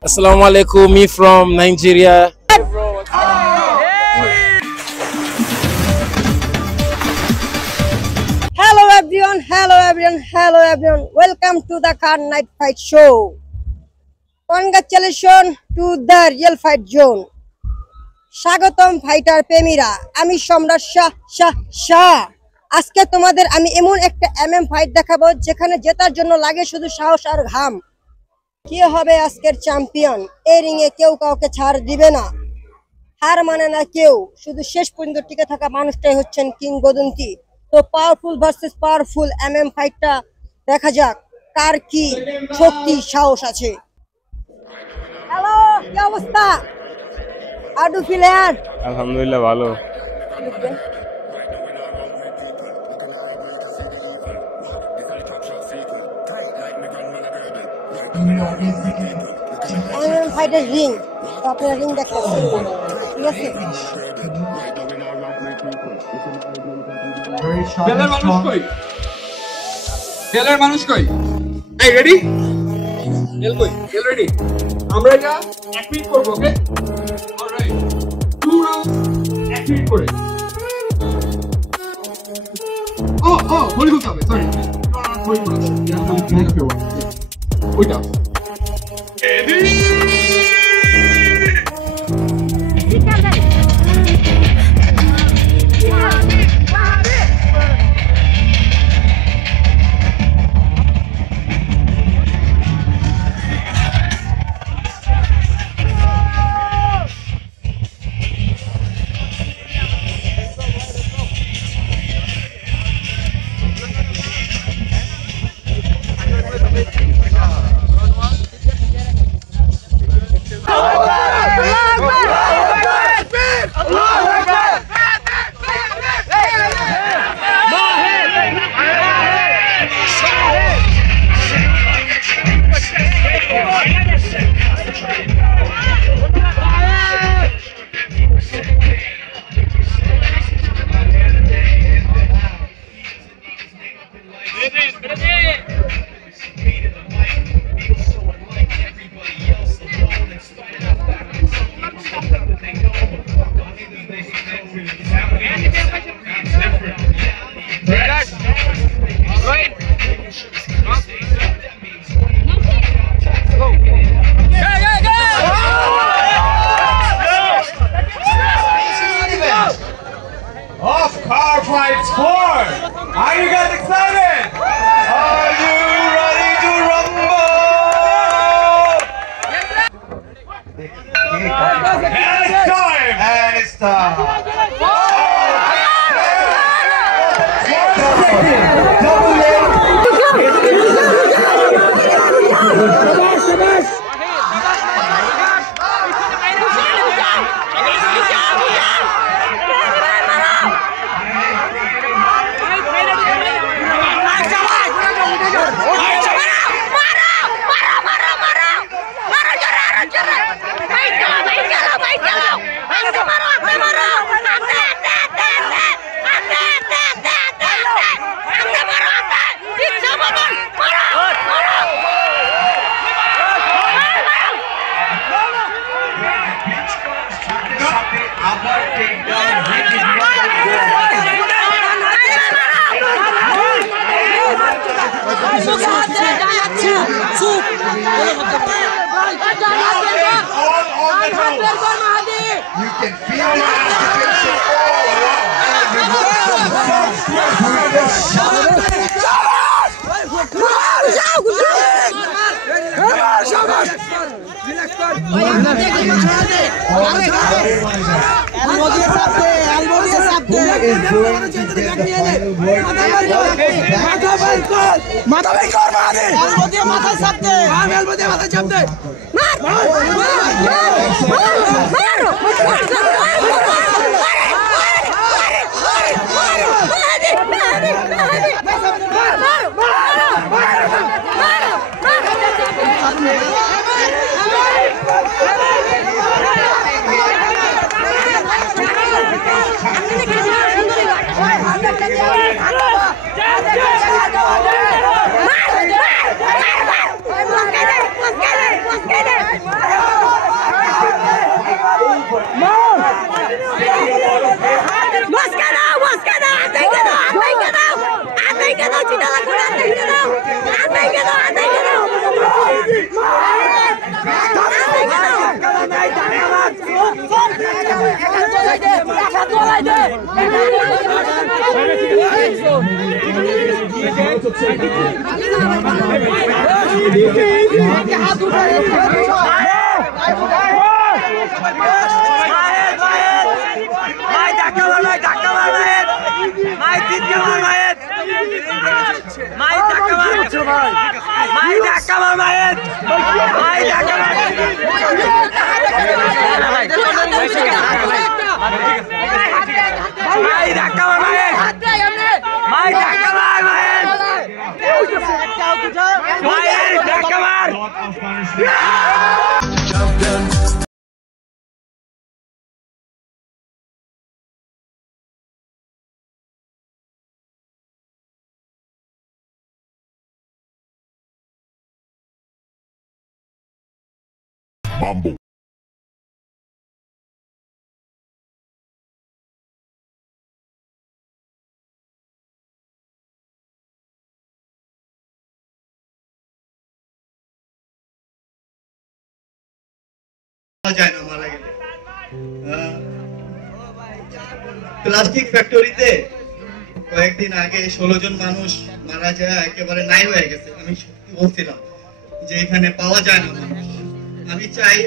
Assalamu alaikum, me from Nigeria. Hello everyone. Welcome to the Car Night Fight Show. Congratulations to the Real Fight Zone. স্বাগতম fighter প্রেমীরা, আমি সম্রাট শাহ। আজকে তোমাদের আমি এমন একটা এমএম ফাইট দেখাবো যেখানে জেতার জন্য লাগে শুধু সাহস আর ঘাম। কে হবে আজকের চ্যাম্পিয়ন? এই রিংয়ে কেউ কাউকে ছাড় দিবে না, হার মানে না কেউ, শুধু শেষ পর্যন্ত টিকে থাকা মানুষটাই হচ্ছেন কিংবদন্তি। তো পাওয়ারফুল ভার্সেস পাওয়ারফুল এমএম ফাইটটা দেখা যাক কার কি শক্তি সাহস আছে। হ্যালো, কি অবস্থা? How do you feel, yaar? Alhamdulillah, ভালো। ফাইটার রিং, আপনারা রিং দেখতে পাচ্ছেন, ঠিক আছে? বেলের মানুষ কই? এই রেডি? বেল কই? Bell ready? আমরা এটা 1 মিনিট করব, ওকে? অলরাইট। 2 রাউন্ড 1 মিনিট করে। বলি বলতে হবে, সরি। ওইটা। Off Car Fights 4! Are you guys excited? Are you ready to rumble? And it's time! And it's time! You can feel the anticipation Mambo. Plastic ফ্যাক্টরিতে কয়েকদিন আগে 16 জন মানুষ মারা যায়, একেবারে নাই হয়ে গেছে। আমি বলছিলাম যে এখানে পাওয়া যায় না মানুষ।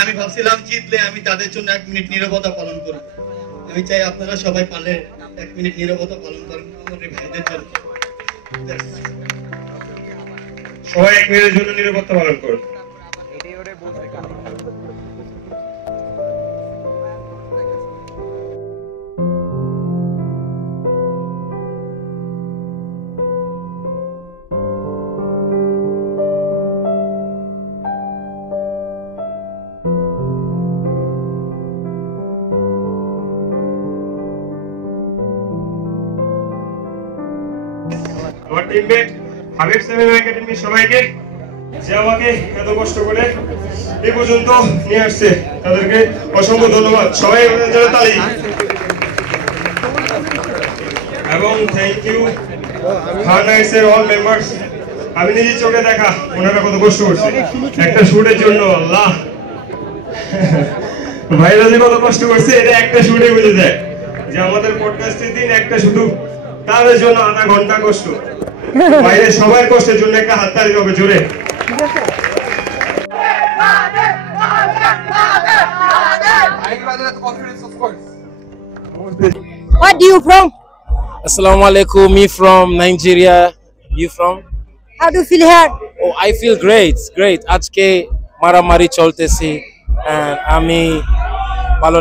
আমি ভাবছিলাম জিতলে আমি তাদের জন্য 1 মিনিট নীরবতা পালন করব। আমি চাই আপনারা সবাই পারলে 1 মিনিট নীরবতা পালন করেন আমাদের ভাইদের জন্য। সবাই 1 মিনিটের জন্য নীরবতা পালন করুন। আমার টিমমেট হাবিব সেমিনার একাডেমি সবাইকে যে আমাকে এত কষ্ট করে এই পর্যন্ত নিয়ে আসছে তাদেরকে অসংখ্য ধন্যবাদ। সবাই ওদের জন্য তালি। এবং থ্যাংক ইউ খান নাইটসের অল মেম্বার্স। আমি নিজের চোখে দেখা ওনারা কত কষ্ট করছে একটা শুটের জন্য। আল্লাহ, ভাইরা যে কত কষ্ট করছে এটা একটা শুটে বুঝে যায় যে আমাদের পডকাস্টের দিন একটা শুধু তাদের জন্য আধা ঘন্টা কষ্ট। বাইরে সবার কষ্টের জন্য একটা হাততালি হবে জোরে। What do you from? Assalamu alaikum. Me from Nigeria. You from? How do you feel here? Oh, I feel great. Great. আজকে মারামারি চলতেছে and আমি ভালো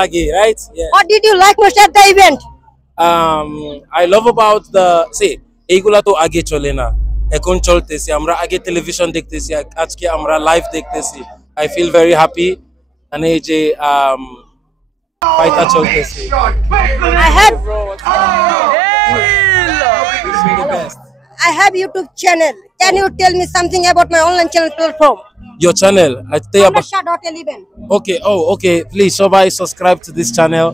লাগে, right? Yeah. What did you like most at the event? I love about the এইগুলা তো আগে চলে না, এখন চলতেছে। আমরা আগে টেলিভিশন দেখতেছি, আজকে আমরা লাইভ দেখতেছি। I feel very happy and এই যে ফাইটা চলতেছে। I have YouTube channel. Can you tell me something about my online channel platform? Your channel? I tell about. Amrasha.11. Okay. Oh, okay. Please, সবাই subscribe to this channel.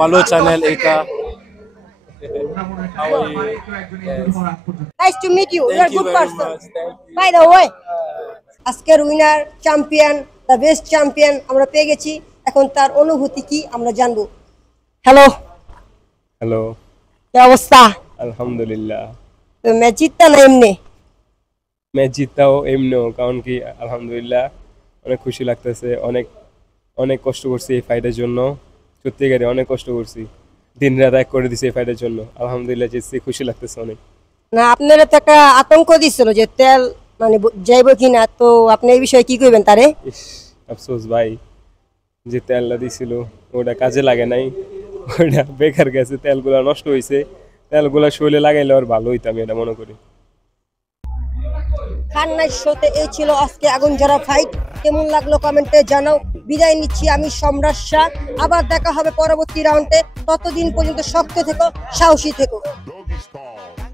ভালো channel এটা। How are you? Yes. Nice to meet you. Thank You're a you good very person. much. Thank you. By the way, আজকের winner champion, the best champion আমরা পেয়ে গেছি। এখন তার অনুভূতি কি আমরা জানবো। হ্যালো হ্যালো, কি অবস্থা? আলহামদুলিল্লাহ। তো ম্যাচ জিততা না এমনি? ম্যাচ জিততাও এমনিও, কারণ কি আলহামদুলিল্লাহ অনেক খুশি লাগতেছে। অনেক অনেক কষ্ট করছি এই ফাইটের জন্য, সত্যিকারে অনেক কষ্ট করছি, দিন রাত এক করে দিছি এই ফাইটের জন্য। আলহামদুলিল্লাহ জিতছি, খুশি লাগতেছে অনেক। না, আপনারা তো একটা আতঙ্ক দিছিল যে তেল মানে যাইব কিনা, তো আপনি এই বিষয়ে কি কইবেন তারে? ইস, আফসোস ভাই, যে তেলটা দিছিল ওটা কাজে লাগে নাই, ওটা বেকার গেছে। তেলগুলা নষ্ট হয়েছে, তেলগুলা শরীরে লাগাইলে আর ভালো হইতো, আমি এটা মনে করি। খান নাইট শোতে এই ছিল আজকে আগুন ঝরা ফাইট। কেমন লাগলো কমেন্টে জানাও। বিদায় নিচ্ছি আমি সম্রাট শাহ। আবার দেখা হবে পরবর্তী রাউন্ডে। ততদিন পর্যন্ত শক্ত থেকো, সাহসী থেকো। Doggy style.